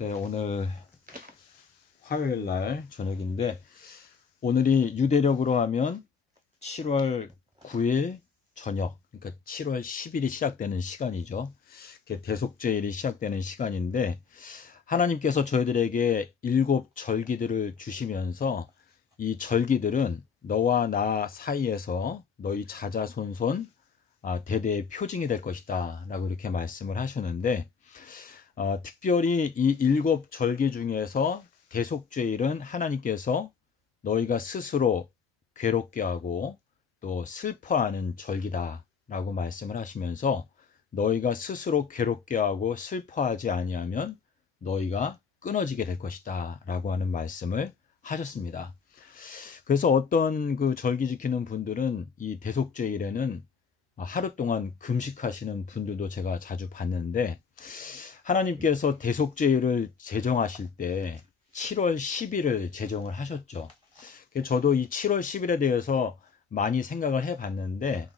네, 오늘 화요일 날 저녁인데 오늘이 유대력으로 하면 7월 9일 저녁, 그러니까 7월 10일이 시작되는 시간이죠. 대속죄일이 시작되는 시간인데 하나님께서 저희들에게 7절기들을 주시면서 이 절기들은 너와 나 사이에서 너희 자자손손 대대의 표징이 될 것이다 라고 이렇게 말씀을 하셨는데, 특별히 이 7절기 중에서 대속죄일은 하나님께서 너희가 스스로 괴롭게 하고 또 슬퍼하는 절기다 라고 말씀을 하시면서, 너희가 스스로 괴롭게 하고 슬퍼하지 아니하면 너희가 끊어지게 될 것이다 라고 하는 말씀을 하셨습니다. 그래서 어떤 그 절기 지키는 분들은 이 대속죄일에는 하루 동안 금식하시는 분들도 제가 자주 봤는데, 하나님께서 대속죄일을 제정하실 때 7월 10일을 제정을 하셨죠. 저도 이 7월 10일에 대해서 많이 생각을 해봤는데,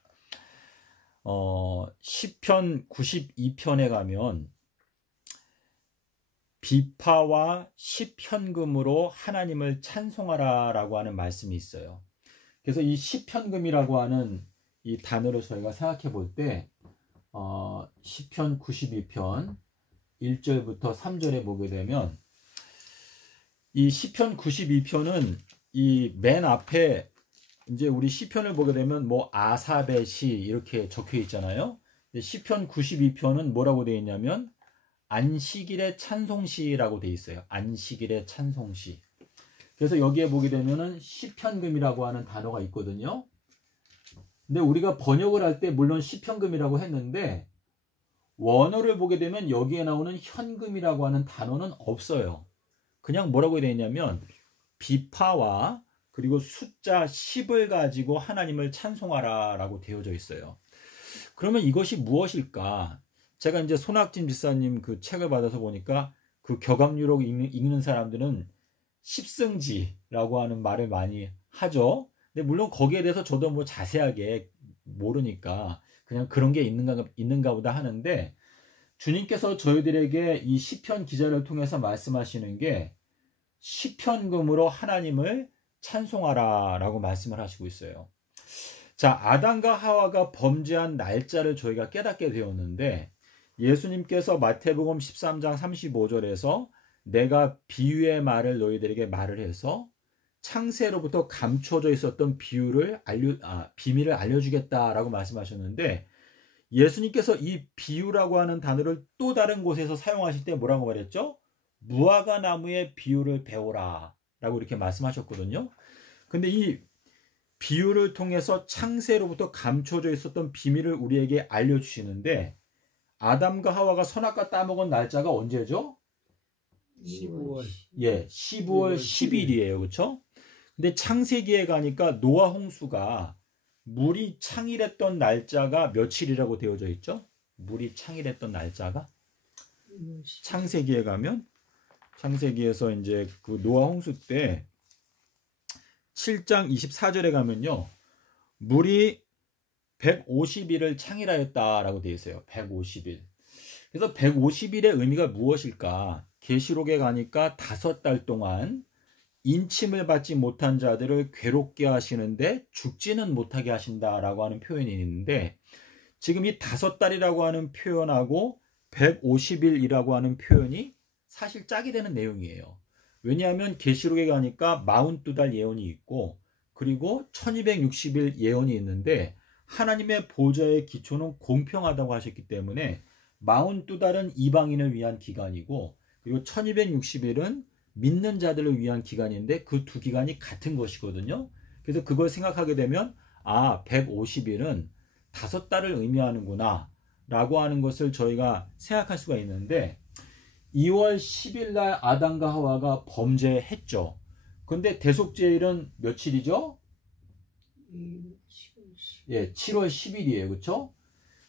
시편 92편에 가면 비파와 시편금으로 하나님을 찬송하라 라고 하는 말씀이 있어요. 그래서 이 시편금이라고 하는 이 단어를 저희가 생각해 볼 때, 시편 92편 1절부터 3절에 보게 되면, 이 시편 92편은 이 맨 앞에 이제 우리 시편을 보게 되면 뭐 아삽의 시 이렇게 적혀 있잖아요. 시편 92편은 뭐라고 되어 있냐면 안식일의 찬송시라고 되어 있어요. 안식일의 찬송시. 그래서 여기에 보게 되면은 시편금이라고 하는 단어가 있거든요. 근데 우리가 번역을 할 때 물론 시편금이라고 했는데 원어를 보게 되면 여기에 나오는 현금이라고 하는 단어는 없어요. 그냥 뭐라고 되어 있냐면 비파와 그리고 숫자 10을 가지고 하나님을 찬송하라 라고 되어져 있어요. 그러면 이것이 무엇일까? 제가 이제 손학진 집사님 그 책을 받아서 보니까 그 격암유록 읽는 사람들은 십승지라고 하는 말을 많이 하죠. 근데 물론 거기에 대해서 저도 뭐 자세하게 모르니까 그냥 그런 게 있는가 보다 하는데, 주님께서 저희들에게 이 시편 기자를 통해서 말씀하시는 게 시편금으로 하나님을 찬송하라 라고 말씀을 하시고 있어요. 자, 아담과 하와가 범죄한 날짜를 저희가 깨닫게 되었는데, 예수님께서 마태복음 13장 35절에서 내가 비유의 말을 너희들에게 말을 해서 창세로부터 감춰져 있었던 비밀을 알려주겠다라고 말씀하셨는데, 예수님께서 이 비유라고 하는 단어를 또 다른 곳에서 사용하실 때 뭐라고 말했죠? 무화과 나무의 비유를 배우라 라고 이렇게 말씀하셨거든요. 근데 이 비유를 통해서 창세로부터 감춰져 있었던 비밀을 우리에게 알려주시는데, 아담과 하와가 선악과 따먹은 날짜가 언제죠? 15월. 예, 12월 10일이에요. 그렇죠? 근데 창세기에 가니까 노아 홍수가 물이 창일했던 날짜가 며칠이라고 되어져 있죠? 물이 창일했던 날짜가 창세기에 가면, 창세기에서 이제 그 노아 홍수 때 7장 24절에 가면요, 물이 150일을 창일하였다라고 되어 있어요. 150일. 그래서 150일의 의미가 무엇일까? 계시록에 가니까 5달 동안 인침을 받지 못한 자들을 괴롭게 하시는데 죽지는 못하게 하신다라고 하는 표현이 있는데, 지금 이 5달이라고 하는 표현하고 150일이라고 하는 표현이 사실 짝이 되는 내용이에요. 왜냐하면 계시록에 가니까 42달 예언이 있고 그리고 1260일 예언이 있는데, 하나님의 보좌의 기초는 공평하다고 하셨기 때문에 42달은 이방인을 위한 기간이고 그리고 1260일은 믿는 자들을 위한 기간인데 그 두 기간이 같은 것이거든요. 그래서 그걸 생각하게 되면 150일은 5달을 의미하는구나 라고 하는 것을 저희가 생각할 수가 있는데, 2월 10일 날 아담과 하와가 범죄했죠. 근데 대속죄일은 며칠이죠? 예, 7월 10일이에요. 그렇죠?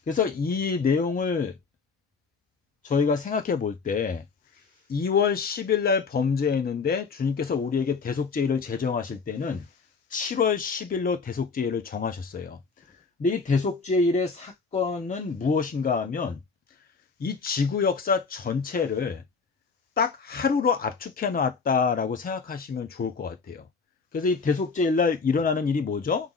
그래서 이 내용을 저희가 생각해 볼 때 2월 10일 날 범죄했는데 주님께서 우리에게 대속죄일을 제정하실 때는 7월 10일로 대속죄일을 정하셨어요. 근데 이 대속죄일의 사건은 무엇인가 하면 이 지구 역사 전체를 딱 하루로 압축해 놨다라고 생각하시면 좋을 것 같아요. 그래서 이 대속죄일 날 일어나는 일이 뭐죠?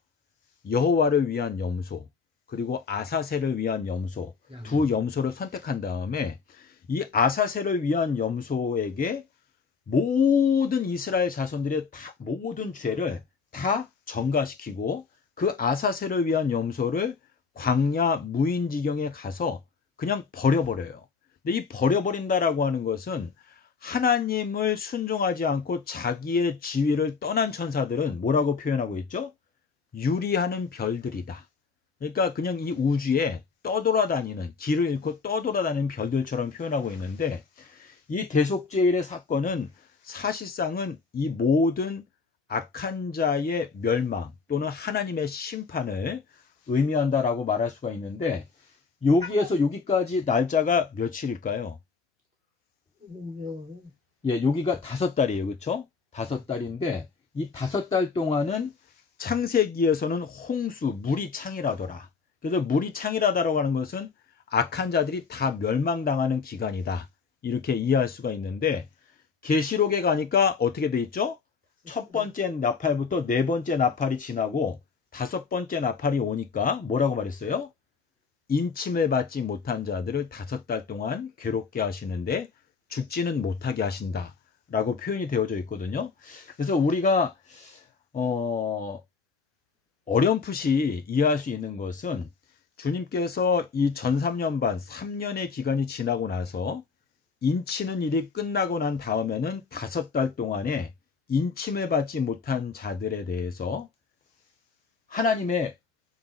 여호와를 위한 염소, 그리고 아사셀을 위한 염소, 두 염소를 선택한 다음에 이 아사셀을 위한 염소에게 모든 이스라엘 자손들의 모든 죄를 다 전가시키고, 그 아사셀을 위한 염소를 광야 무인지경에 가서 그냥 버려버려요. 근데 이 버려버린다라고 하는 것은 하나님을 순종하지 않고 자기의 지위를 떠난 천사들은 뭐라고 표현하고 있죠? 유리하는 별들이다. 그러니까 그냥 이 우주에 떠돌아다니는, 길을 잃고 떠돌아다니는 별들처럼 표현하고 있는데, 이 대속죄일의 사건은 사실상은 이 모든 악한 자의 멸망 또는 하나님의 심판을 의미한다라고 말할 수가 있는데, 여기에서 여기까지 날짜가 며칠일까요? 예, 여기가 5달이에요. 그렇죠? 5달인데 이 5달 동안은 창세기에서는 홍수, 물이 창이라더라. 그래서 물이 창이라다라고 하는 것은 악한 자들이 다 멸망당하는 기간이다, 이렇게 이해할 수가 있는데, 계시록에 가니까 어떻게 돼 있죠? 첫 번째 나팔부터 네 번째 나팔이 지나고 5번째 나팔이 오니까 뭐라고 말했어요? 인침을 받지 못한 자들을 5달 동안 괴롭게 하시는데 죽지는 못하게 하신다 라고 표현이 되어져 있거든요. 그래서 우리가 어렴풋이 이해할 수 있는 것은, 주님께서 이 전 3년 반 3년의 기간이 지나고 나서 인치는 일이 끝나고 난 다음에는 5달 동안에 인침을 받지 못한 자들에 대해서 하나님의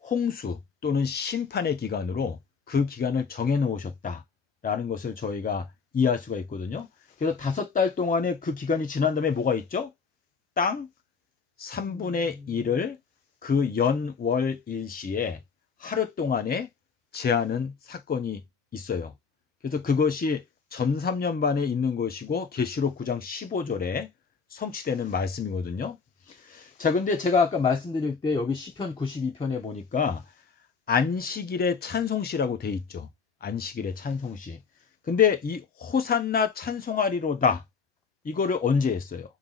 홍수 또는 심판의 기간으로 그 기간을 정해 놓으셨다라는 것을 저희가 이해할 수가 있거든요. 그래서 5달 동안에 그 기간이 지난 다음에 뭐가 있죠? 땅 3분의 1을 그 연월 일시에 하루 동안에 제하는 사건이 있어요. 그래서 그것이 전 3년 반에 있는 것이고 계시록 9장 15절에 성취되는 말씀이거든요. 자, 근데 제가 아까 말씀드릴 때 여기 시편 92편에 보니까 안식일의 찬송시라고 돼 있죠. 안식일의 찬송시. 근데 이 호산나 찬송하리로다, 이거를 언제 했어요?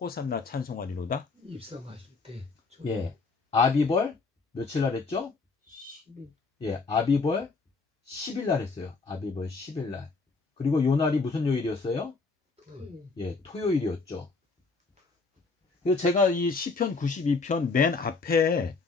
호산나 찬송하리로다? 입성하실 때. 예. 아비벌 며칠 날 했죠? 10일. 예. 아비벌 10일 날 했어요. 아비벌 10일 날. 그리고 요 날이 무슨 요일이었어요? 토요일. 예. 토요일이었죠. 그래서 제가 이 시편 92편 맨 앞에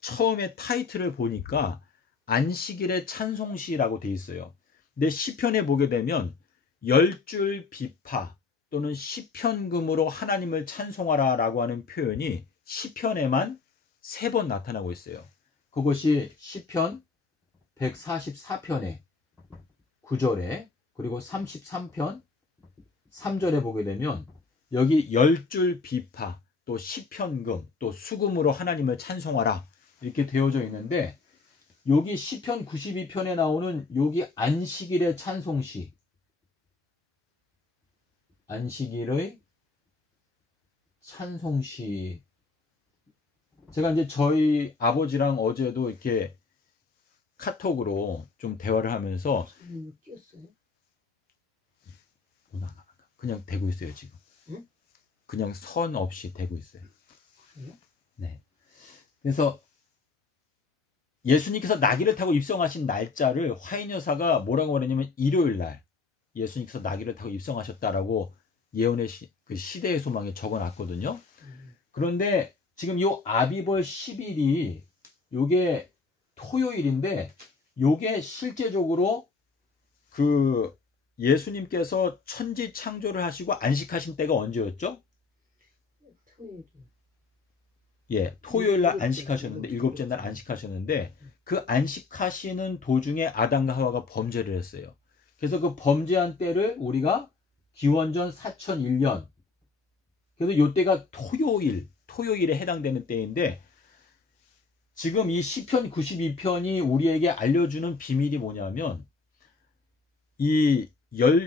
처음에 타이틀을 보니까 안식일의 찬송시라고 돼 있어요. 근데 시편에 보게 되면 10줄 비파 또는 시편금으로 하나님을 찬송하라 라고 하는 표현이 시편에만 3번 나타나고 있어요. 그것이 시편 144편에 9절에, 그리고 33편 3절에 보게 되면 여기 10줄 비파, 또 시편금, 또 수금으로 하나님을 찬송하라 이렇게 되어져 있는데, 여기 시편 92편에 나오는 여기 안식일의 찬송시, 안식일의 찬송시, 제가 이제 저희 아버지랑 어제도 이렇게 카톡으로 좀 대화를 하면서 끼었어요? 그냥 대고 있어요 지금. 응? 그냥 선 없이 대고 있어요. 그래요? 네. 그래서 예수님께서 나귀를 타고 입성하신 날짜를 화인여사가 뭐라고 말했냐면 일요일 날 예수님께서 나귀를 타고 입성하셨다라고 예언의 그 시대의 소망에 적어놨거든요. 그런데 지금 요 아비벌 10일이 요게 토요일인데, 요게 실제적으로 그 예수님께서 천지 창조를 하시고 안식하신 때가 언제였죠? 토요일. 예, 토요일 날 안식하셨는데, 7째 날 안식하셨는데, 그 안식하시는 도중에 아담과 하와가 범죄를 했어요. 그래서 그 범죄한 때를 우리가 기원전 4001년, 그래서 요 때가 토요일에 해당되는 때인데, 지금 이 시편 92편이 우리에게 알려주는 비밀이 뭐냐면, 이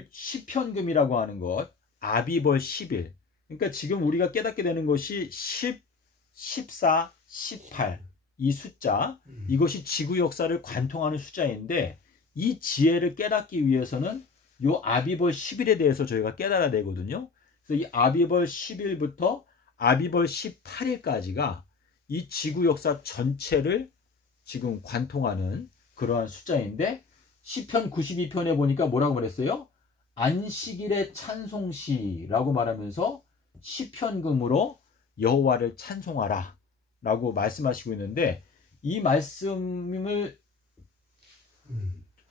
시편금이라고 하는 것, 아비벌 10일, 그러니까 지금 우리가 깨닫게 되는 것이 10, 14, 18 이 숫자, 이것이 지구 역사를 관통하는 숫자인데, 이 지혜를 깨닫기 위해서는 요 아비벌 10일에 대해서 저희가 깨달아야 되거든요. 그래서 이 아비벌 10일부터 아비벌 18일까지가 이 지구 역사 전체를 지금 관통하는 그러한 숫자인데, 시편 92편에 보니까 뭐라고 말했어요? 안식일의 찬송시라고 말하면서 시편금으로 여호와를 찬송하라 라고 말씀하시고 있는데, 이 말씀을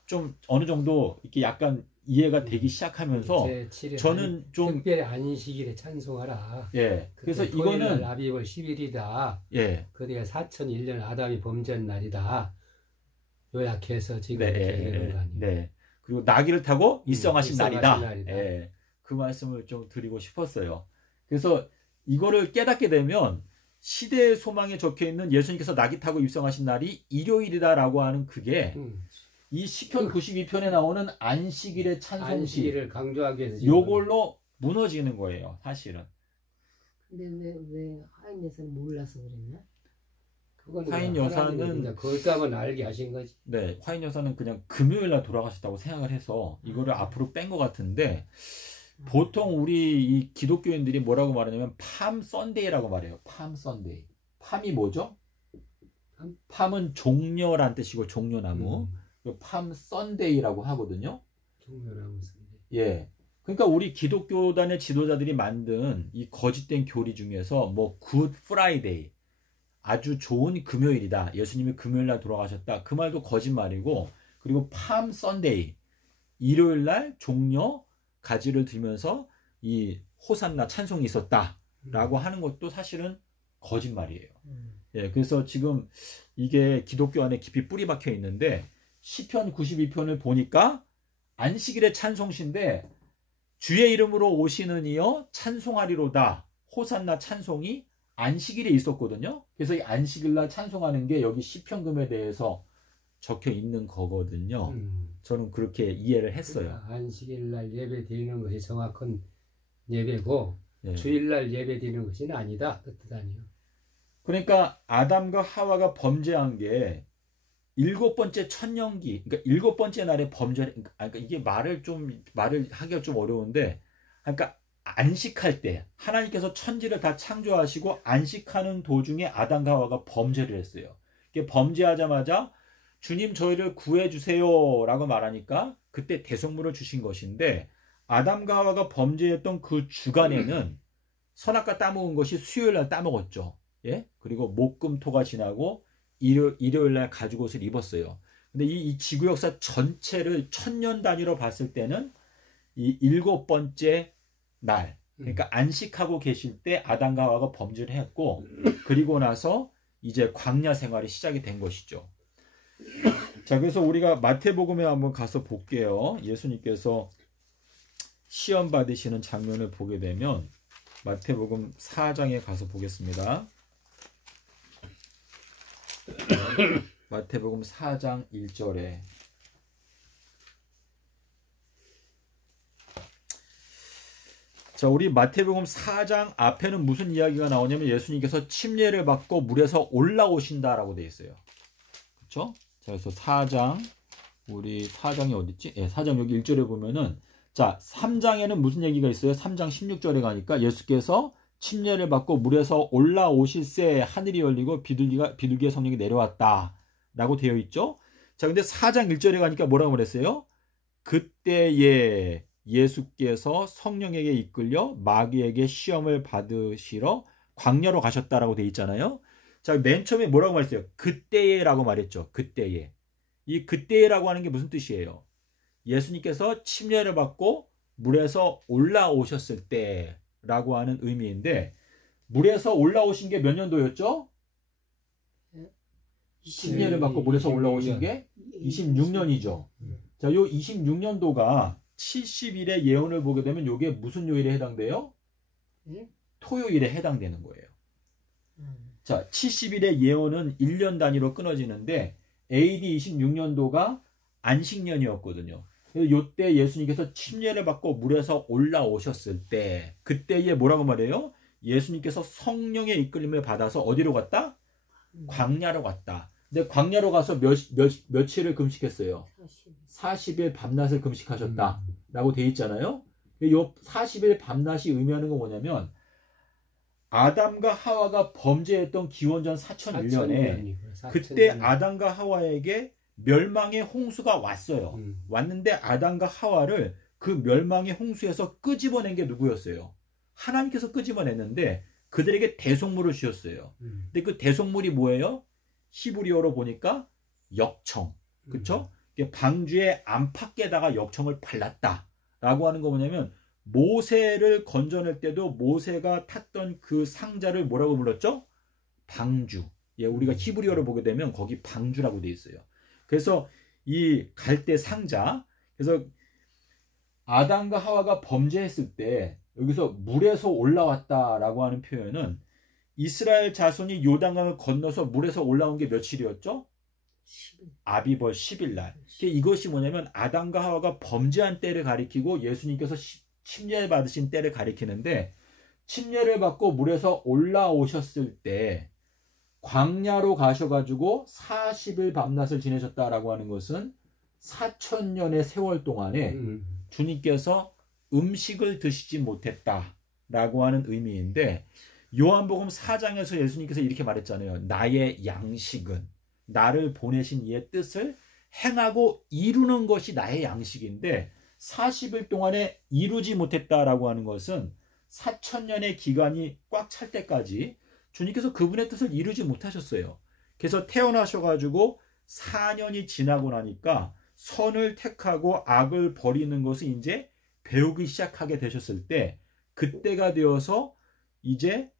좀 어느 정도 이렇게 약간 이해가 되기 시작하면서 저는 좀 특별히 안식일에 찬송하라. 예. 그래서 이거는 아비월 10일이다. 예. 그게 4001년 아담이 범죄한 날이다. 요약해서 지금 이렇게 되는 거 아니에요. 네. 그리고 나귀를 타고 입성하신 날이다. 날이다. 예. 그 말씀을 좀 드리고 싶었어요. 그래서 이거를 깨닫게 되면 시대의 소망에 적혀 있는 예수님께서 나귀 타고 입성하신 날이 일요일이다라고 하는 그게 이 시편 92편에 나오는 안식일의 찬송시, 안식일을 강조하기 위해서 요걸로 무너지는 거예요, 사실은. 근데 왜 하인 여사는 몰라서 그랬나? 그건 화인 여사는 그것도 알게 하신 거지. 네, 화인 여사는 그냥 금요일 날 돌아가셨다고 생각을 해서 이거를 앞으로 뺀 것 같은데, 보통 우리 이 기독교인들이 뭐라고 말하냐면 팜 썬데이라고 말해요. 팜 썬데이. 팜이 뭐죠? 팜은 종려란 뜻이고 종려나무. 팜 썬데이라고 하거든요. 종려나무 썬데이. 예. 그러니까 우리 기독교단의 지도자들이 만든 이 거짓된 교리 중에서 뭐 굿 프라이데이, 아주 좋은 금요일이다, 예수님이 금요일 날 돌아가셨다, 그 말도 거짓말이고, 그리고 팜 썬데이, 일요일 날 종려 가지를 들면서 이 호산나 찬송이 있었다라고 하는 것도 사실은 거짓말이에요. 예, 그래서 지금 이게 기독교 안에 깊이 뿌리 박혀 있는데, 시편 92편을 보니까 안식일의 찬송시인데 주의 이름으로 오시는 이여 찬송하리로다, 호산나 찬송이 안식일에 있었거든요. 그래서 이 안식일날 찬송하는 게 여기 시편금에 대해서 적혀 있는 거거든요. 저는 그렇게 이해를 했어요. 그러니까 안식일날 예배 드리는 것이 정확한 예배고 예. 주일날 예배 드리는 것은 아니다, 그 뜻 아니에요. 그러니까 아담과 하와가 범죄한 게 7번째 천년기, 그러니까 7번째 날에 그러니까 이게 말을 하기가 좀 어려운데, 그러니까 안식할 때 하나님께서 천지를 다 창조하시고 안식하는 도중에 아담과 하와가 범죄를 했어요. 범죄하자마자 주님 저희를 구해주세요 라고 말하니까 그때 대속물을 주신 것인데, 아담과 하와가 범죄했던 그 주간에는 선악과 따먹은 것이 수요일날 따먹었죠. 예? 그리고 목금토가 지나고 일요일날 가죽옷을 입었어요. 근데 이 지구 역사 전체를 천년 단위로 봤을 때는 이 7번째 날, 그러니까 안식하고 계실 때 아담과 하와가 범죄를 했고, 그리고 나서 이제 광야 생활이 시작이 된 것이죠. 자, 그래서 우리가 마태복음에 한번 가서 볼게요. 예수님께서 시험 받으시는 장면을 보게 되면 마태복음 4장에 가서 보겠습니다. 마태복음 4장 1절에 자, 우리 마태복음 4장 앞에는 무슨 이야기가 나오냐면 예수님께서 침례를 받고 물에서 올라오신다라고 되어 있어요. 그렇죠? 자, 그래서 4장, 우리 4장이 어딨지? 예, 4장 여기 1절에 보면은, 자, 3장에는 무슨 얘기가 있어요? 3장 16절에 가니까 예수께서 침례를 받고 물에서 올라오실새 하늘이 열리고 비둘기의 성령이 내려왔다 라고 되어 있죠. 자, 근데 4장 1절에 가니까 뭐라고 그랬어요? 그때에 예수께서 성령에게 이끌려 마귀에게 시험을 받으시러 광야로 가셨다라고 되어 있잖아요. 자, 맨 처음에 뭐라고 말했어요? 그때에라고 말했죠. 그때에. 이 그때에라고 하는 게 무슨 뜻이에요? 예수님께서 침례를 받고 물에서 올라오셨을 때 라고 하는 의미인데, 물에서 올라오신 게 몇 년도였죠? 침례를 받고 물에서 올라오신 게 26년이죠. 자, 요 26년도가 70일의 예언을 보게 되면 요게 무슨 요일에 해당돼요? 토요일에 해당되는 거예요. 자, 70일의 예언은 1년 단위로 끊어지는데 AD 26년도가 안식년이었거든요. 요때 예수님께서 침례를 받고 물에서 올라오셨을 때, 그때에 뭐라고 말해요? 예수님께서 성령의 이끌림을 받아서 어디로 갔다? 광야로 갔다. 근데 광야로 가서 며칠을 금식했어요? 40일 밤낮을 금식하셨다 라고 되어 있잖아요. 이 40일 밤낮이 의미하는 건 뭐냐면 아담과 하와가 범죄했던 기원전 4001년에 그때 아담과 하와에게 멸망의 홍수가 왔어요. 왔는데 아담과 하와를 그 멸망의 홍수에서 끄집어낸 게 누구였어요? 하나님께서 끄집어냈는데 그들에게 대속물을 주셨어요. 근데 그 대속물이 뭐예요? 히브리어로 보니까 역청. 그쵸? 방주의 안팎에다가 역청을 발랐다 라고 하는 거 뭐냐면 모세를 건져낼 때도 모세가 탔던 그 상자를 뭐라고 불렀죠? 방주. 예, 우리가 히브리어를 보게 되면 거기 방주라고 되어 있어요. 그래서 이 갈대 상자, 그래서 아담과 하와가 범죄했을 때 여기서 물에서 올라왔다라고 하는 표현은 이스라엘 자손이 요단강을 건너서 물에서 올라온 게 며칠이었죠? 10일. 아비벌 10일 날. 이것이 뭐냐면 아담과 하와가 범죄한 때를 가리키고 예수님께서 침례 받으신 때를 가리키는데 침례를 받고 물에서 올라오셨을 때 광야로 가셔가지고 40일 밤낮을 지내셨다라고 하는 것은 4,000년의 세월 동안에 주님께서 음식을 드시지 못했다라고 하는 의미인데 요한복음 4장에서 예수님께서 이렇게 말했잖아요. 나의 양식은 나를 보내신 이의 뜻을 행하고 이루는 것이 나의 양식인데 40일 동안에 이루지 못했다라고 하는 것은 4,000년의 기간이 꽉 찰 때까지 주님께서 그분의 뜻을 이루지 못하셨어요. 그래서 태어나셔가지고 4년이 지나고 나니까 선을 택하고 악을 버리는 것을 이제 배우기 시작하게 되셨을 때 그때가 되어서 이제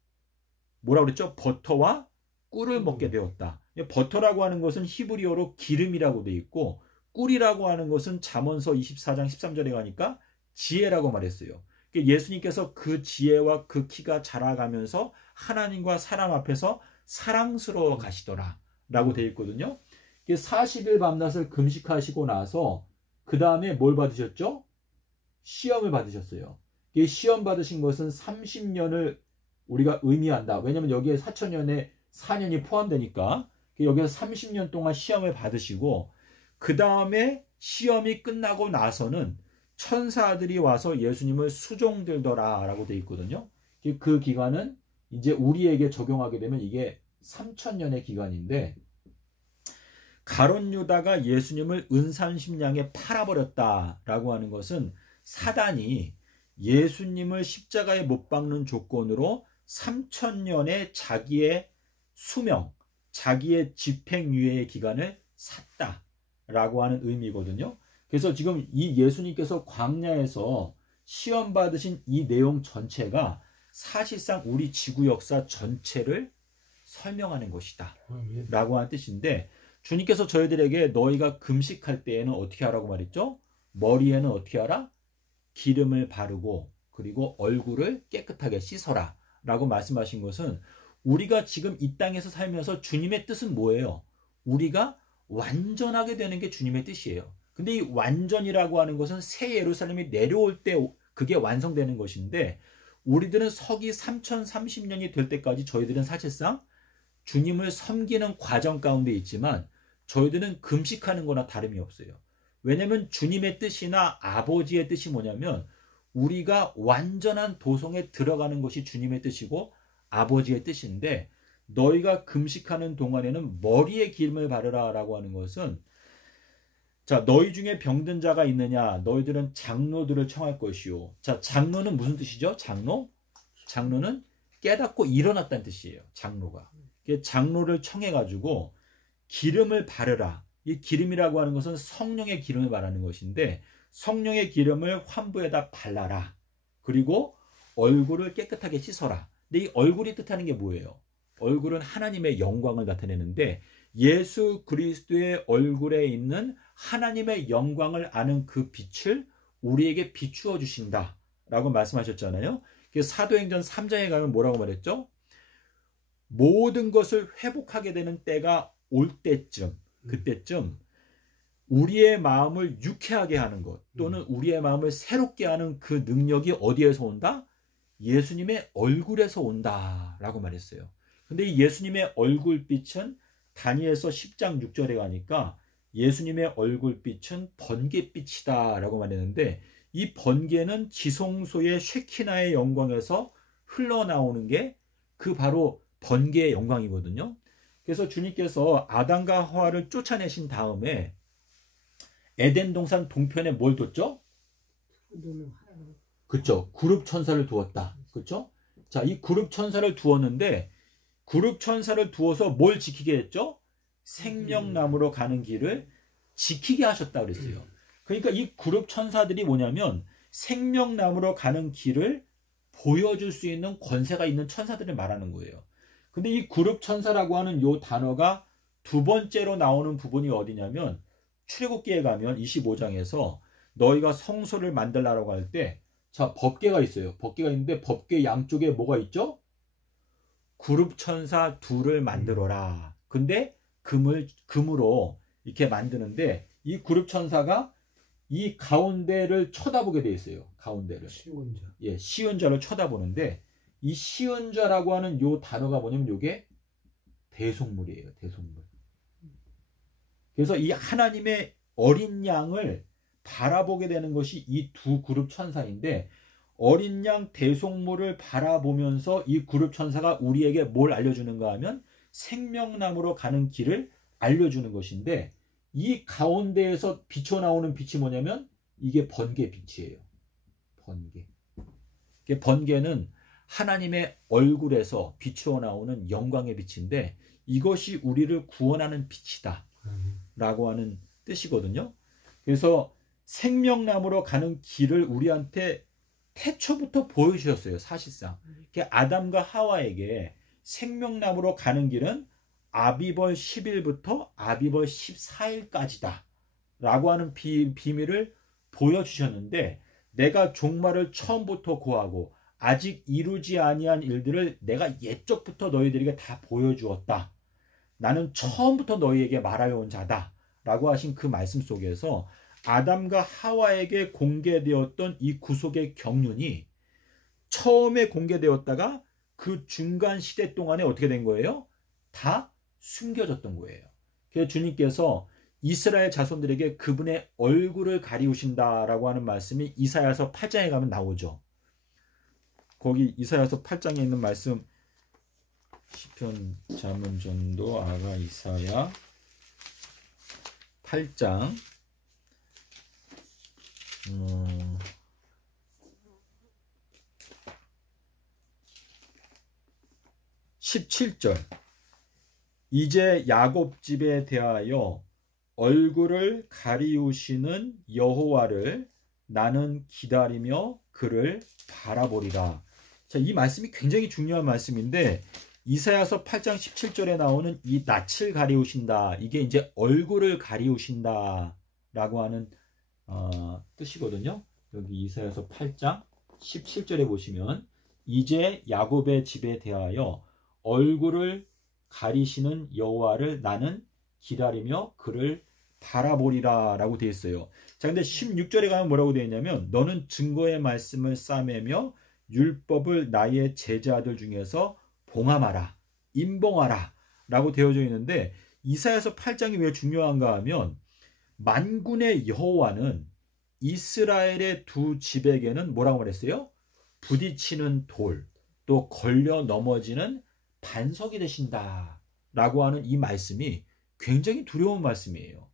뭐라고 그랬죠? 버터와 꿀을 먹게 되었다. 버터라고 하는 것은 히브리어로 기름이라고 되어 있고 꿀이라고 하는 것은 잠언서 24장 13절에 가니까 지혜라고 말했어요. 예수님께서 그 지혜와 그 키가 자라가면서 하나님과 사람 앞에서 사랑스러워 가시더라 라고 되어 있거든요. 40일 밤낮을 금식하시고 나서 그 다음에 뭘 받으셨죠? 시험을 받으셨어요. 시험 받으신 것은 30년을 우리가 의미한다. 왜냐하면 여기에 4,000년에 4년이 포함되니까 여기서 30년 동안 시험을 받으시고 그 다음에 시험이 끝나고 나서는 천사들이 와서 예수님을 수종들더라 라고 되어 있거든요. 그 기간은 이제 우리에게 적용하게 되면 이게 3,000년의 기간인데 가룟 유다가 예수님을 은삼십냥에 팔아버렸다라고 하는 것은 사단이 예수님을 십자가에 못 박는 조건으로 3,000년의 자기의 수명, 자기의 집행유예의 기간을 샀다라고 하는 의미거든요. 그래서 지금 이 예수님께서 광야에서 시험 받으신 이 내용 전체가 사실상 우리 지구 역사 전체를 설명하는 것이다 라고 하는 뜻인데 주님께서 저희들에게 너희가 금식할 때에는 어떻게 하라고 말했죠? 머리에는 어떻게 하라? 기름을 바르고 그리고 얼굴을 깨끗하게 씻어라 라고 말씀하신 것은 우리가 지금 이 땅에서 살면서 주님의 뜻은 뭐예요? 우리가 완전하게 되는 게 주님의 뜻이에요. 근데 이 완전이라고 하는 것은 새 예루살렘이 내려올 때 그게 완성되는 것인데 우리들은 서기 3030년이 될 때까지 저희들은 사실상 주님을 섬기는 과정 가운데 있지만 저희들은 금식하는 거나 다름이 없어요. 왜냐하면 주님의 뜻이나 아버지의 뜻이 뭐냐면 우리가 완전한 도성에 들어가는 것이 주님의 뜻이고 아버지의 뜻인데 너희가 금식하는 동안에는 머리에 기름을 바르라 라고 하는 것은 자 너희 중에 병든 자가 있느냐 너희들은 장로들을 청할 것이요. 자 장로는 무슨 뜻이죠? 장로는 깨닫고 일어났다는 뜻이에요. 장로가 장로를 청해 가지고 기름을 바르라. 이 기름이라고 하는 것은 성령의 기름을 말하는 것인데 성령의 기름을 환부에다 발라라. 그리고 얼굴을 깨끗하게 씻어라. 근데 이 얼굴이 뜻하는 게 뭐예요? 얼굴은 하나님의 영광을 나타내는데 예수 그리스도의 얼굴에 있는 하나님의 영광을 아는 그 빛을 우리에게 비추어 주신다 라고 말씀하셨잖아요. 사도행전 3장에 가면 뭐라고 말했죠? 모든 것을 회복하게 되는 때가 올 때쯤 그때쯤 우리의 마음을 유쾌하게 하는 것 또는 우리의 마음을 새롭게 하는 그 능력이 어디에서 온다? 예수님의 얼굴에서 온다 라고 말했어요. 근데 이 예수님의 얼굴빛은 다니엘서 10장 6절에 가니까 예수님의 얼굴빛은 번갯빛이다 라고 말했는데 이 번개는 지성소의 쉐키나의 영광에서 흘러나오는 게 그 바로 번개의 영광이거든요. 그래서 주님께서 아담과 하와를 쫓아내신 다음에 에덴 동산 동편에 뭘 뒀죠? 그렇죠. 그룹 천사를 두었다. 그렇죠? 자, 이 그룹 천사를 두었는데 그룹 천사를 두어서 뭘 지키게 했죠? 생명나무로 가는 길을 지키게 하셨다 그랬어요. 그러니까 이 그룹 천사들이 뭐냐면 생명나무로 가는 길을 보여줄 수 있는 권세가 있는 천사들을 말하는 거예요. 근데 이 그룹 천사라고 하는 요 단어가 두 번째로 나오는 부분이 어디냐면 출애굽기에 가면 25장에서 너희가 성소를 만들라고 할 때 자, 법궤가 있어요. 법궤가 있는데 법궤 양쪽에 뭐가 있죠? 그룹 천사 둘을 만들어라. 근데 금으로 이렇게 만드는데 이 그룹 천사가 이 가운데를 쳐다보게 돼 있어요. 가운데를. 시온자. 예, 시온자를 쳐다보는데 이 시온자라고 하는 요 단어가 뭐냐면 요게 대속물이에요. 대속물. 그래서 이 하나님의 어린 양을 바라보게 되는 것이 이 두 그룹 천사인데 어린 양 대속물을 바라보면서 이 그룹 천사가 우리에게 뭘 알려주는가 하면 생명나무로 가는 길을 알려주는 것인데 이 가운데에서 비쳐나오는 빛이 뭐냐면 이게 번개 빛이에요. 번개. 번개는 하나님의 얼굴에서 비추어나오는 영광의 빛인데 이것이 우리를 구원하는 빛이다 라고 하는 뜻이거든요. 그래서 생명나무로 가는 길을 우리한테 태초부터 보여주셨어요. 사실상 아담과 하와에게 생명나무로 가는 길은 아비벌 10일부터 아비벌 14일까지다 라고 하는 비밀을 보여주셨는데 내가 종말을 처음부터 고하고 아직 이루지 아니한 일들을 내가 옛적부터 너희들에게 다 보여주었다. 나는 처음부터 너희에게 말하여 온 자다 라고 하신 그 말씀 속에서 아담과 하와에게 공개되었던 이 구속의 경륜이 처음에 공개되었다가 그 중간 시대 동안에 어떻게 된 거예요? 다 숨겨졌던 거예요. 그래서 주님께서 이스라엘 자손들에게 그분의 얼굴을 가리우신다라고 하는 말씀이 이사야서 8장에 가면 나오죠. 거기 이사야서 8장에 있는 말씀 시편, 잠언, 전도, 아가, 이사야 8장 17절 이제 야곱 집에 대하여 얼굴을 가리우시는 여호와를 나는 기다리며 그를 바라보리라. 자, 이 말씀이 굉장히 중요한 말씀인데 이사야서 8장 17절에 나오는 이 낯을 가리우신다. 이게 이제 얼굴을 가리우신다 라고 하는 뜻이거든요. 여기 이사야서 8장 17절에 보시면 이제 야곱의 집에 대하여 얼굴을 가리시는 여호와를 나는 기다리며 그를 바라보리라 라고 되어 있어요. 자, 근데 16절에 가면 뭐라고 되어 있냐면 너는 증거의 말씀을 싸매며 율법을 나의 제자들 중에서 봉함하라, 임봉하라 라고 되어져 있는데 이사야서 8장이 왜 중요한가 하면 만군의 여호와는 이스라엘의 두 집에게는 뭐라고 말했어요? 부딪히는 돌, 또 걸려 넘어지는 반석이 되신다 라고 하는 이 말씀이 굉장히 두려운 말씀이에요.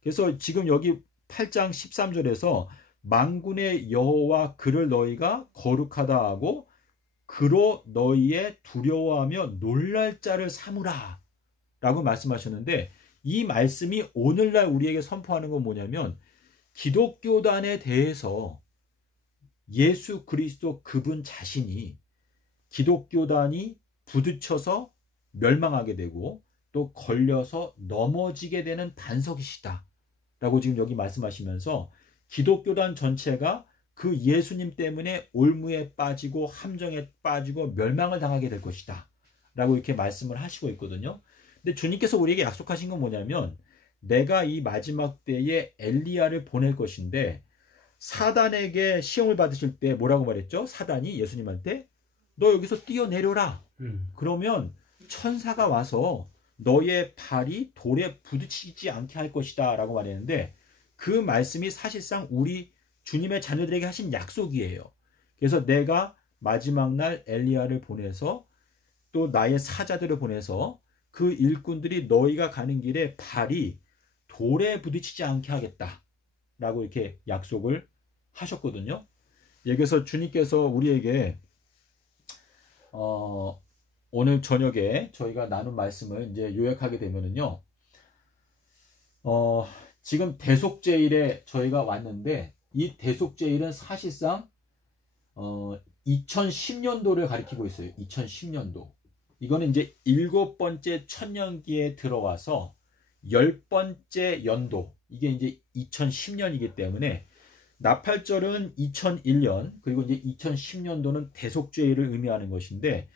그래서 지금 여기 8장 13절에서 만군의 여호와 그를 너희가 거룩하다 하고 그로 너희의 두려워하며 놀랄 자를 삼으라 라고 말씀하셨는데 이 말씀이 오늘날 우리에게 선포하는 건 뭐냐면 기독교단에 대해서 예수 그리스도 그분 자신이 기독교단이 부딪혀서 멸망하게 되고 또 걸려서 넘어지게 되는 반석이시다 라고 지금 여기 말씀하시면서 기독교단 전체가 그 예수님 때문에 올무에 빠지고 함정에 빠지고 멸망을 당하게 될 것이다 라고 이렇게 말씀을 하시고 있거든요. 근데 주님께서 우리에게 약속하신 건 뭐냐면 내가 이 마지막 때에 엘리야를 보낼 것인데 사단에게 시험을 받으실 때 뭐라고 말했죠? 사단이 예수님한테 너 여기서 뛰어내려라. 그러면 천사가 와서 너의 발이 돌에 부딪히지 않게 할 것이다 라고 말했는데 그 말씀이 사실상 우리 주님의 자녀들에게 하신 약속이에요. 그래서 내가 마지막 날 엘리야를 보내서 또 나의 사자들을 보내서 그 일꾼들이 너희가 가는 길에 발이 돌에 부딪히지 않게 하겠다 라고 이렇게 약속을 하셨거든요. 여기서 주님께서 우리에게 오늘 저녁에 저희가 나눈 말씀을 이제 요약하게 되면은요, 지금 대속제일에 저희가 왔는데 이 대속제일은 사실상 2010년도를 가리키고 있어요. 2010년도. 이거는 이제 7번째 천년기에 들어와서 10번째 연도. 이게 이제 2010년이기 때문에 나팔절은 2001년, 그리고 이제 2010년도는 대속죄일을 의미하는 것인데,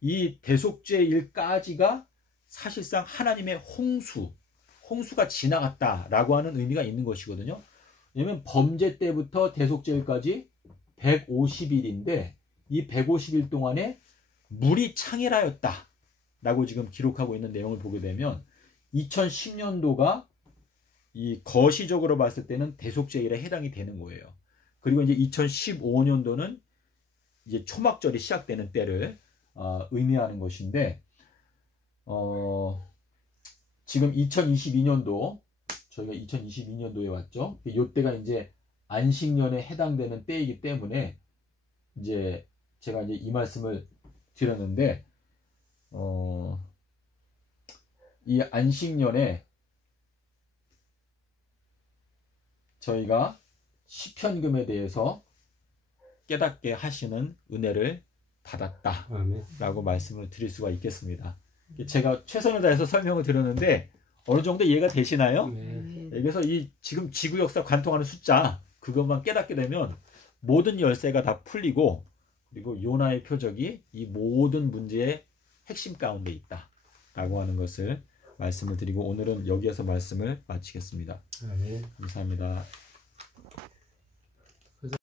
이 대속죄일까지가 사실상 하나님의 홍수가 지나갔다라고 하는 의미가 있는 것이거든요. 왜냐면 범죄 때부터 대속죄일까지 150일인데 이 150일 동안에 물이 창일하였다 라고 지금 기록하고 있는 내용을 보게 되면 2010년도가 이 거시적으로 봤을 때는 대속죄일에 해당이 되는 거예요. 그리고 이제 2015년도는 이제 초막절이 시작되는 때를 의미하는 것인데, 지금 2022년도, 저희가 2022년도에 왔죠. 이때가 이제 안식년에 해당되는 때이기 때문에 이제 제가 이제 이 말씀을 드렸는데, 이 안식년에 저희가 시편금에 대해서 깨닫게 하시는 은혜를 받았다라고 말씀을 드릴 수가 있겠습니다. 제가 최선을 다해서 설명을 드렸는데 어느 정도 이해가 되시나요? 네. 그래서 이 지금 지구 역사 관통하는 숫자 그것만 깨닫게 되면 모든 열쇠가 다 풀리고, 그리고 요나의 표적이 이 모든 문제의 핵심 가운데 있다라고 하는 것을 말씀을 드리고 오늘은 여기에서 말씀을 마치겠습니다. 네. 감사합니다.